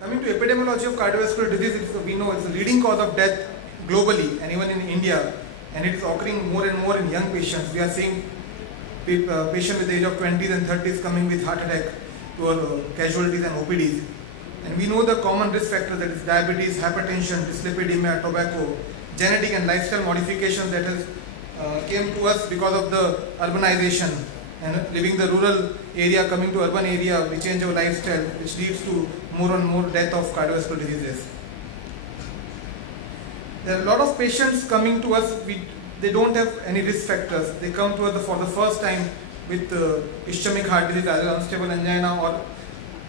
Coming to epidemiology of cardiovascular disease, we know it's the leading cause of death globally and even in India, and it is occurring more and more in young patients. We are seeing patients with the age of 20s and 30s coming with heart attack to our casualties and OPDs. And we know the common risk factors, that is diabetes, hypertension, dyslipidemia, tobacco, genetic and lifestyle modifications that has came to us because of the urbanization and leaving the rural area, coming to urban area. We change our lifestyle, which leads to more and more death of cardiovascular diseases. There are a lot of patients coming to us, they don't have any risk factors. They come to us for the first time with ischemic heart disease, either unstable angina or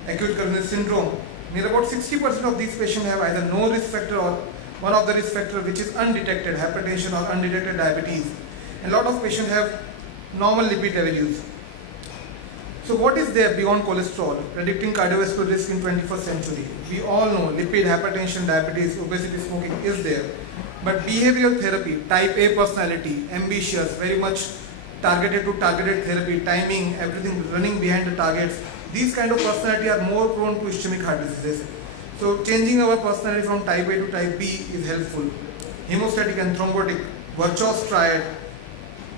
acute coronary syndrome. Near about 60% of these patients have either no risk factor or one of the risk factors which is undetected, hypertension or undetected diabetes. And a lot of patients have normal lipid values. So what is there beyond cholesterol predicting cardiovascular risk in 21st century? We all know lipid, hypertension, diabetes, obesity, smoking is there. But behavioral therapy, type A personality, ambitious, very much targeted to targeted therapy, timing, everything running behind the targets, these kind of personality are more prone to ischemic heart diseases. So changing our personality from type A to type B is helpful. Hemostatic and thrombotic, Virchow's triad.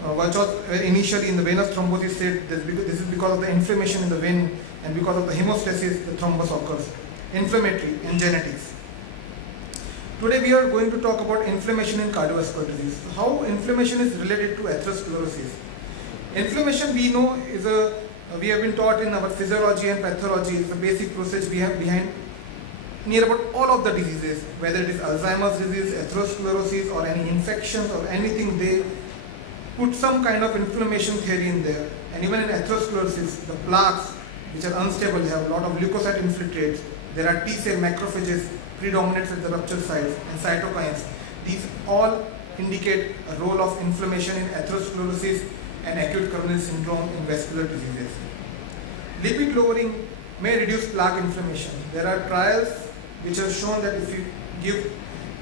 Virchow initially in the venous thrombosis said this is because of the inflammation in the vein, and because of the hemostasis the thrombus occurs. Inflammatory and genetics. Today we are going to talk about inflammation in cardiovascular disease. How inflammation is related to atherosclerosis. Inflammation, we know, we have been taught in our physiology and pathology, is the basic process we have behind near about all of the diseases, whether it is Alzheimer's disease, atherosclerosis or any infections or anything, they put some kind of inflammation theory in there. And even in atherosclerosis, the plaques which are unstable have a lot of leukocyte infiltrates. There are T cell macrophages predominate at the rupture sites and cytokines. These all indicate a role of inflammation in atherosclerosis and acute coronary syndrome in vascular diseases. Lipid lowering may reduce plaque inflammation. There are trials which have shown that if you give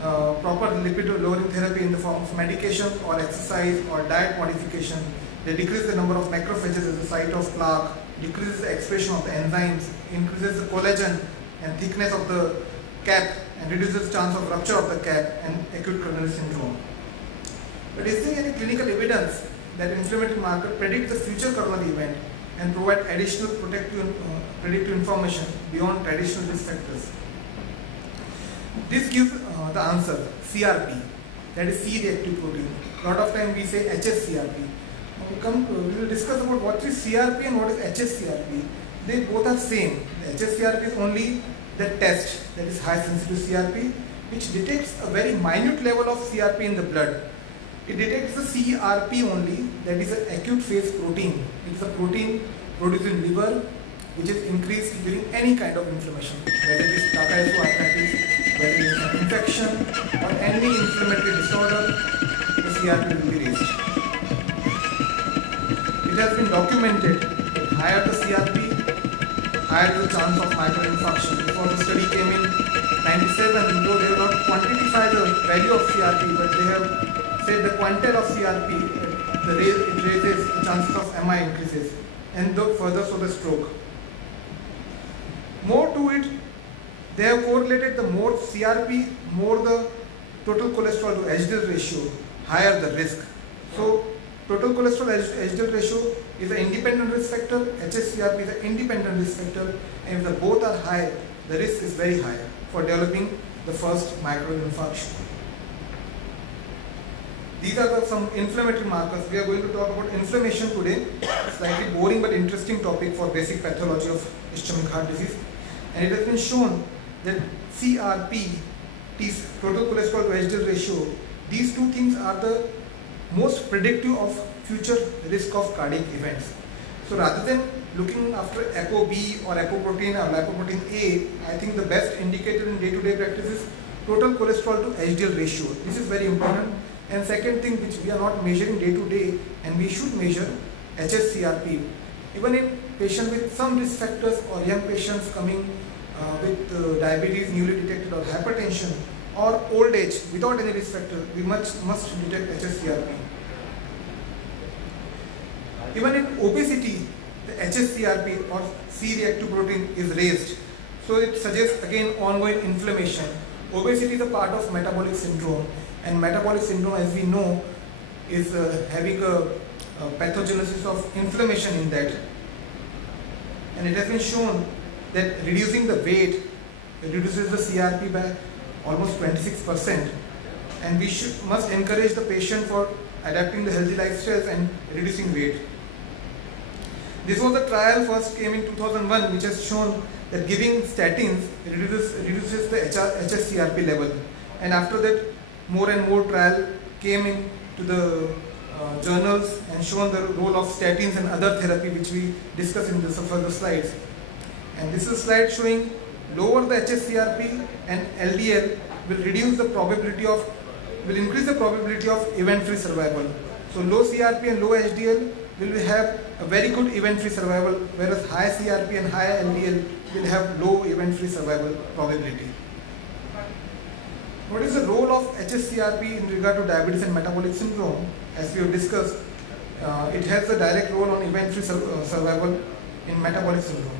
proper lipid lowering therapy in the form of medication or exercise or diet modification, they decrease the number of macrophages at the site of plaque, decreases the expression of the enzymes, increases the collagen and thickness of the cap, and reduces chance of rupture of the cap and acute coronary syndrome. But is there any clinical evidence that inflammatory marker predict the future coronary event and provide additional predictive information beyond traditional risk factors? This gives the answer, CRP, that is C-reactive protein. A lot of time we say HSCRP. We will discuss about what is CRP and what is HSCRP. They both are same. The HSCRP is only the test, that is high sensitive CRP, which detects a very minute level of CRP in the blood. It detects the CRP only, that is an acute phase protein. It's a protein produced in liver which is increased during any kind of inflammation, whether it is Takayasu arthritis, whether it is an infection or any inflammatory disorder, the CRP will be raised. It has been documented that higher the CRP, higher the chance of myocardial Before the study came in 97, though they have not quantified the value of CRP, but they have said the quantile of CRP, it raises the chances of MI increases, and further so the stroke. More to it, they have correlated the more CRP, more the total cholesterol to HDL ratio, higher the risk. So total cholesterol HDL ratio is an independent risk factor, HSCRP is an independent risk factor, and if the both are high, the risk is very high for developing the first myocardial infarction. These are some inflammatory markers. We are going to talk about inflammation today. Slightly boring but interesting topic for basic pathology of ischemic heart disease. And it has been shown that CRP, total cholesterol to HDL ratio, these two things are the most predictive of future risk of cardiac events. So rather than looking after ApoB or apoprotein or lipoprotein A, I think the best indicator in day-to-day practice is total cholesterol to HDL ratio. This is very important. And second thing which we are not measuring day to day and we should measure, HSCRP. Even in patients with some risk factors or young patients coming with diabetes newly detected or hypertension or old age without any risk factor, we must detect HSCRP. Even in obesity, the HSCRP or C-reactive protein is raised. So it suggests again ongoing inflammation. Obesity is a part of metabolic syndrome, and metabolic syndrome, as we know, is having a pathogenesis of inflammation in that. And it has been shown that reducing the weight reduces the CRP by almost 26%, and we must encourage the patient for adapting the healthy lifestyles and reducing weight. This was a trial first came in 2001, which has shown that giving statins reduces the HSCRP level, and after that more and more trial came into the journals and shown the role of statins and other therapy, which we discuss in the further slides. And this is a slide showing lower the HSCRP and LDL will increase the probability of event-free survival. So low CRP and low HDL will have a very good event-free survival, whereas high CRP and high LDL will have low event-free survival probability. What is the role of HSCRP in regard to diabetes and metabolic syndrome? As we have discussed, it has a direct role on event-free survival in metabolic syndrome.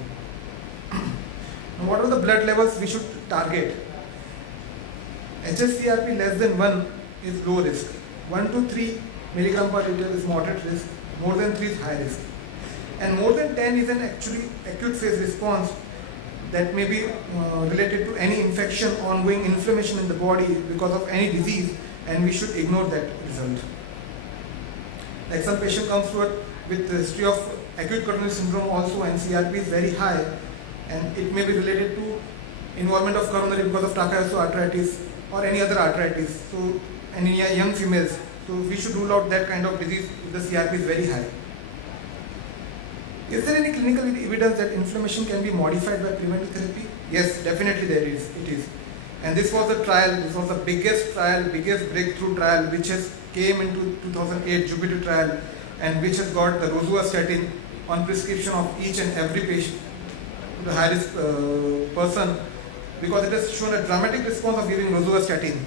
Now, what are the blood levels we should target? HSCRP less than 1 is low risk. 1 to 3 milligram per liter is moderate risk. More than 3 is high risk. And more than 10 is an actually acute phase response that may be related to any infection, ongoing inflammation in the body because of any disease, and we should ignore that result. Like some patient comes to us with the history of acute coronary syndrome also, and CRP is very high, and it may be related to involvement of coronary because of Takayasu or any other arthritis. So, and in young females, so we should rule out that kind of disease if the CRP is very high. Is there any clinical evidence that inflammation can be modified by preventive therapy? Yes, definitely there is. It is. And this was a trial. This was the biggest trial, biggest breakthrough trial, which has came into 2008 Jupiter trial, and which has got the rosuvastatin on prescription of each and every patient, the high risk person, because it has shown a dramatic response of giving rosuvastatin.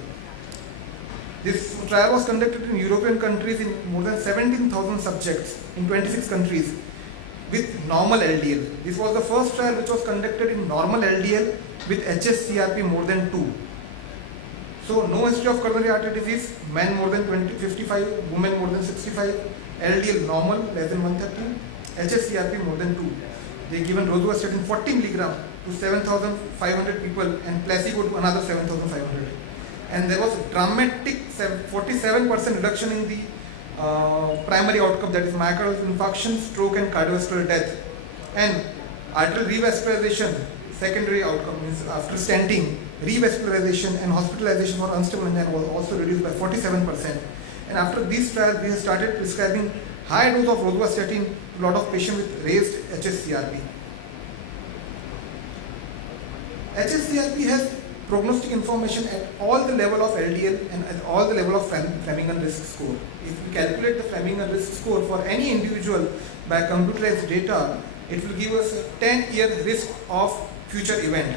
This trial was conducted in European countries in more than 17,000 subjects in 26 countries with normal LDL. This was the first trial which was conducted in normal LDL with HSCRP more than 2. So no history of coronary artery disease, men more than 55, women more than 65, LDL normal less than 130, HSCRP more than 2. They given rosuvastatin 40 milligram to 7,500 people and placebo to another 7,500. And there was a dramatic 47% reduction in the primary outcome, that is myocardial infarction, stroke and cardiovascular death. And arterial revascularization, secondary outcome means after stenting, revascularization and hospitalization for unstable angina was also reduced by 47%. And after these trials, we have started prescribing high dose of rosuvastatin to a lot of patients with raised HSCRP. HSCRP has prognostic information at all the level of LDL and at all the level of Framingham risk score. If we calculate the Framingham risk score for any individual by computerized data, it will give us a 10-year risk of future event.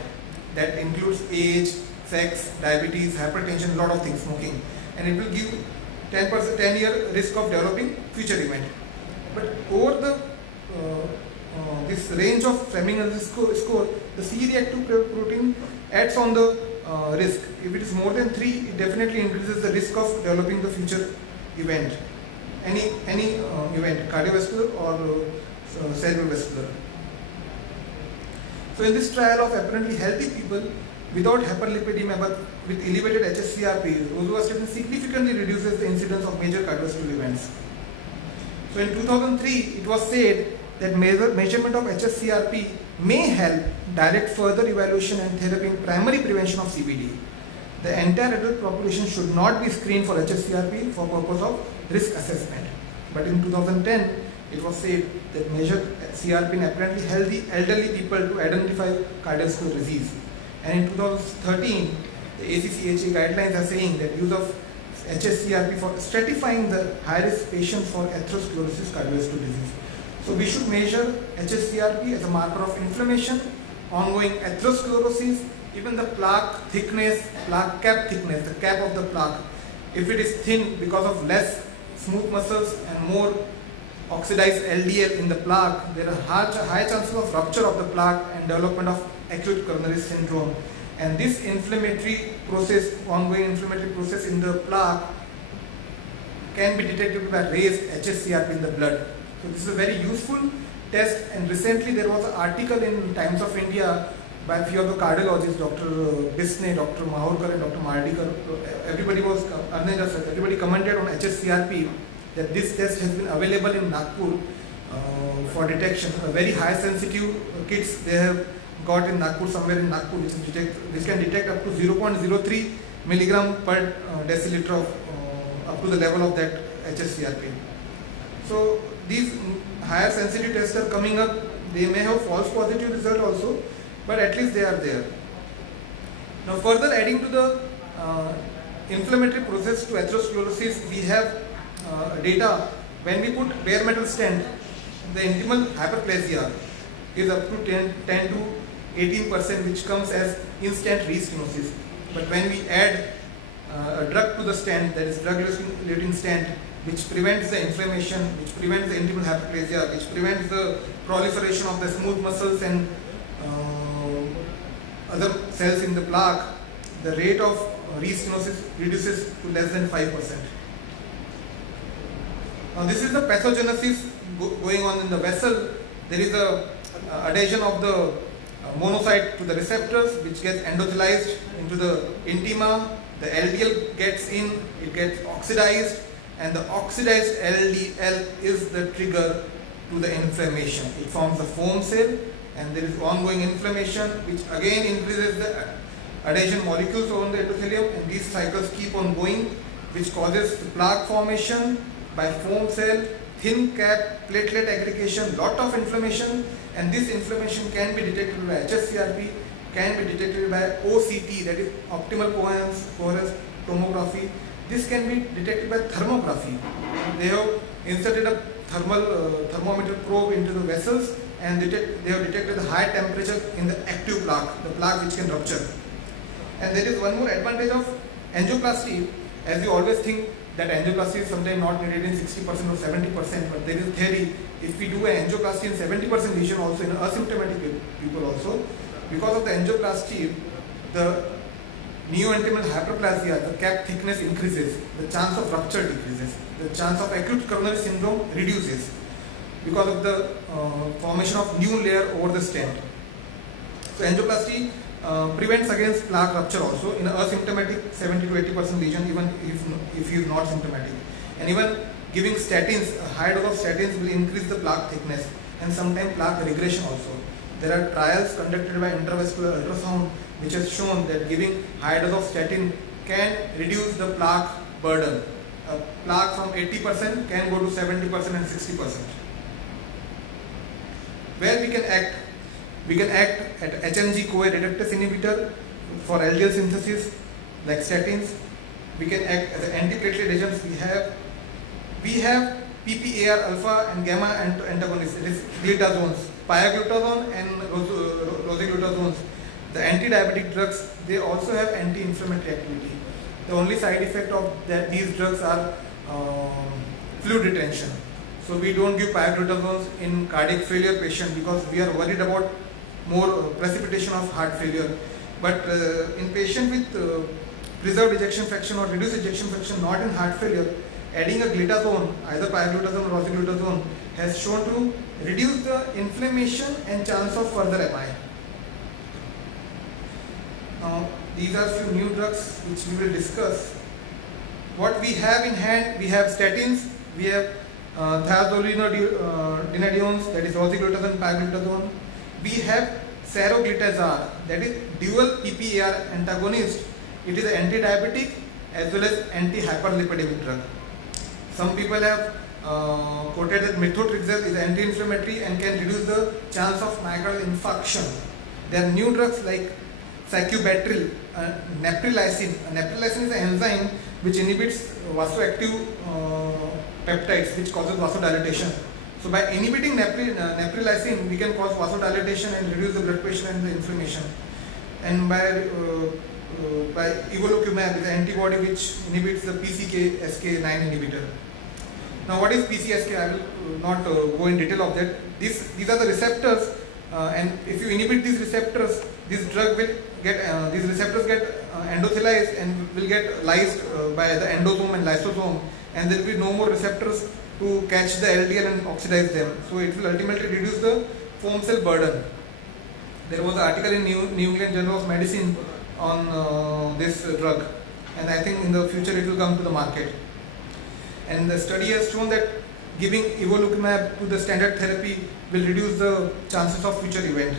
That includes age, sex, diabetes, hypertension, a lot of things, smoking. And it will give 10-year risk of developing future event. But over the this range of Framingham risk score, the C-reactive protein adds on the risk. If it is more than 3, it definitely increases the risk of developing the future event. Any event, cardiovascular or cerebrovascular. So in this trial of apparently healthy people without hyperlipidemia but with elevated HSCRP, rosuvastatin significantly reduces the incidence of major cardiovascular events. So in 2003, it was said that measurement of HSCRP may help direct further evaluation and therapy in primary prevention of CVD. The entire adult population should not be screened for HSCRP for purpose of risk assessment. But in 2010, it was said that measured CRP in apparently healthy elderly people to identify cardiovascular disease. And in 2013, the ACC/AHA guidelines are saying that use of HSCRP for stratifying the high-risk patients for atherosclerosis cardiovascular disease. So we should measure HSCRP as a marker of inflammation, ongoing atherosclerosis, even the plaque thickness, plaque cap thickness, the cap of the plaque. If it is thin because of less smooth muscles and more oxidize LDL in the plaque, there are high chances of rupture of the plaque and development of acute coronary syndrome. And this inflammatory process, ongoing inflammatory process in the plaque, can be detected by raised hsCRP in the blood. So this is a very useful test, and recently there was an article in Times of India by a few of the cardiologists, Dr. Bisne, Dr. Mahorkar and Dr. Mardikar. Everybody commented on hsCRP that this test has been available in Nagpur for detection. A very high sensitive kits they have got in Nagpur, somewhere in Nagpur, which can detect up to 0.03 milligram per deciliter of up to the level of that hsCRP. So these higher sensitive tests are coming up. They may have false positive result also, but at least they are there. Now further adding to the inflammatory process to atherosclerosis, we have data when we put bare metal stent, the intimal hyperplasia is up to 10 to 18%, which comes as instant restenosis. But when we add a drug to the stent, that is drug-eluting stent, which prevents the inflammation, which prevents the intimal hyperplasia, which prevents the proliferation of the smooth muscles and other cells in the plaque, the rate of restenosis reduces to less than 5%. Now this is the pathogenesis going on in the vessel. There is a adhesion of the monocyte to the receptors, which gets endothelized into the intima. The LDL gets in, it gets oxidized, and the oxidized LDL is the trigger to the inflammation. It forms the foam cell, and there is ongoing inflammation, which again increases the adhesion molecules on the endothelium, and these cycles keep on going, which causes the plaque formation by foam cell, thin cap, platelet aggregation, lot of inflammation, and this inflammation can be detected by hsCRP, can be detected by OCT, that is optimal coherence tomography. This can be detected by thermography. They have inserted a thermometer probe into the vessels, and they have detected the high temperature in the active plaque, the plaque which can rupture. And there is one more advantage of angioplasty, as you always think that angioplasty is sometimes not needed in 60% or 70%, but there is theory, if we do an angioplasty in 70% lesion also, in asymptomatic people also, because of the angioplasty, the neointimal hyperplasia, the cap thickness increases, the chance of rupture decreases, the chance of acute coronary syndrome reduces because of the formation of new layer over the stent. So angioplasty prevents against plaque rupture also in asymptomatic 70 to 80% lesion, even if he is not symptomatic. And even giving statins, a high dose of statins will increase the plaque thickness and sometimes plaque regression also. There are trials conducted by intravascular ultrasound which has shown that giving high dose of statin can reduce the plaque burden. Plaque from 80% can go to 70% and 60%. Where we can act? We can act at HMG-CoA reductase inhibitor for LDL synthesis like statins. We can act as antiplatelet agents. We have PPAR alpha and gamma antagonists, it is glitazones, pioglitazone and rosiglitazones. The anti-diabetic drugs, they also have anti-inflammatory activity. The only side effect of these drugs are fluid retention. So we don't give pioglitazones in cardiac failure patient because we are worried about more precipitation of heart failure. But in patient with preserved ejection fraction or reduced ejection fraction not in heart failure, adding a glitazone, either pioglitazone or rosiglitazone, has shown to reduce the inflammation and chance of further MI. Now, these are few new drugs which we will discuss. What we have in hand, we have statins, we have thiazolinodinones, that is rosiglitazone, pioglitazone. We have saroglitazar, that is dual PPAR antagonist. It is an anti-diabetic as well as anti-hyperlipidemic drug. Some people have quoted that methotrexate is anti-inflammatory and can reduce the chance of myocardial infarction. There are new drugs like sacubitril, neprilysin. Neprilysin is an enzyme which inhibits vasoactive peptides which causes vasodilation. So by inhibiting neprilysin, we can cause vasodilation and reduce the blood pressure and the inflammation. And by evolocumab is an antibody which inhibits the PCSK9 inhibitor. Now, what is PCSK? I will not go in detail of that. These are the receptors, and if you inhibit these receptors, this drug will get these receptors get endothelized and will get lysed by the endosome and lysosome, and there will be no more receptors to catch the LDL and oxidize them. So it will ultimately reduce the foam cell burden. There was an article in New England Journal of Medicine on this drug, and I think in the future it will come to the market. And the study has shown that giving evolocumab to the standard therapy will reduce the chances of future event.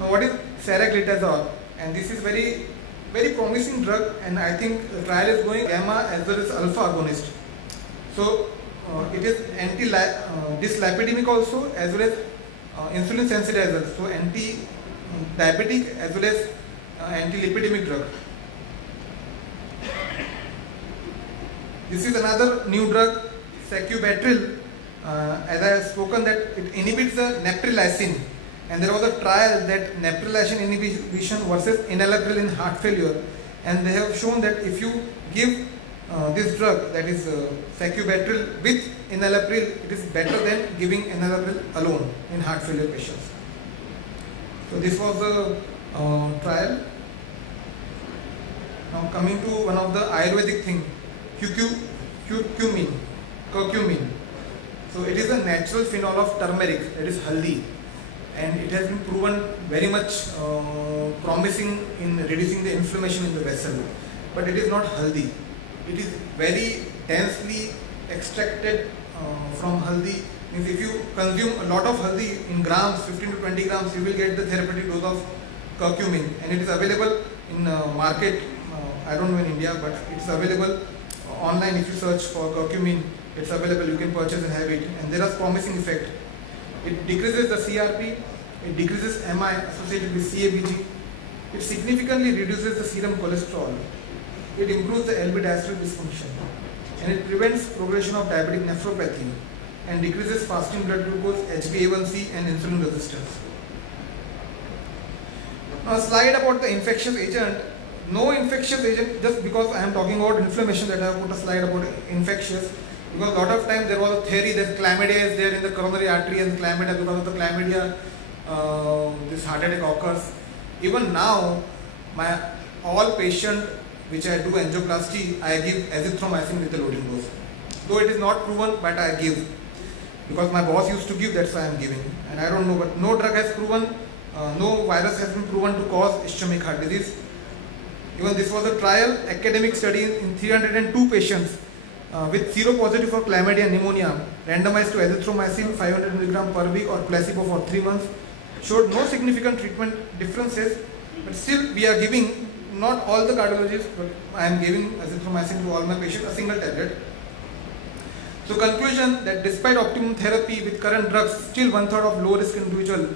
Now, what is seraglitazole? And this is very promising drug, and I think the trial is going gamma as well as alpha agonist. So it is anti-dyslipidemic also, as well as insulin sensitizer. So anti-diabetic as well as anti-lipidemic drug. This is another new drug, sacubitril. As I have spoken, that it inhibits the neprilysin, and there was a trial that neprilysin inhibition versus enalapril in heart failure, and they have shown that if you give this drug, that is sacubitril with enalapril, it is better than giving enalapril alone in heart failure patients. So this was the trial. Now coming to one of the Ayurvedic thing, curcumin. So it is a natural phenol of turmeric, that is haldi, and it has been proven very much promising in reducing the inflammation in the vessel. But it is not haldi. It is very densely extracted from haldi. Means if you consume a lot of haldi in grams, 15 to 20 grams, you will get the therapeutic dose of curcumin, and it is available in market. I don't know in India, but it's available online. If you search for curcumin, it's available. You can purchase and have it, and there is promising effect. It decreases the CRP, it decreases MI associated with CABG, it significantly reduces the serum cholesterol, it improves the LV diastolic dysfunction, and it prevents progression of diabetic nephropathy and decreases fasting blood glucose, HbA1c, and insulin resistance. Now, a slide about the infectious agent. No infectious agent, just because I am talking about inflammation, that I have put a slide about infectious, because a lot of time there was a theory that chlamydia is there in the coronary artery, and chlamydia, because of the chlamydia, this heart attack occurs. Even now, all patient which I do angioplasty, I give azithromycin with the loading dose. Though it is not proven, but I give, because my boss used to give, that's why I am giving. And I don't know, but no drug has proven, no virus has been proven to cause ischemic heart disease. Even this was a trial, academic study in 302 patients with seropositive for chlamydia and pneumonia, randomized to azithromycin 500 mg per week or placebo for 3 months, showed no significant treatment differences, but still we are giving, not all the cardiologists, but I am giving azithromycin to all my patients, a single tablet. So conclusion, that despite optimum therapy with current drugs, still 1/3 of low risk individual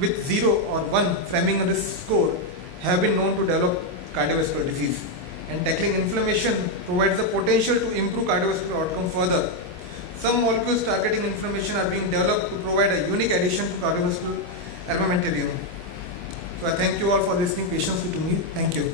with 0 or 1 Framingham risk score have been known to develop cardiovascular disease, and tackling inflammation provides the potential to improve cardiovascular outcome further. Some molecules targeting inflammation are being developed to provide a unique addition to cardiovascular armamentarium. So I thank you all for listening patiently to me. Thank you.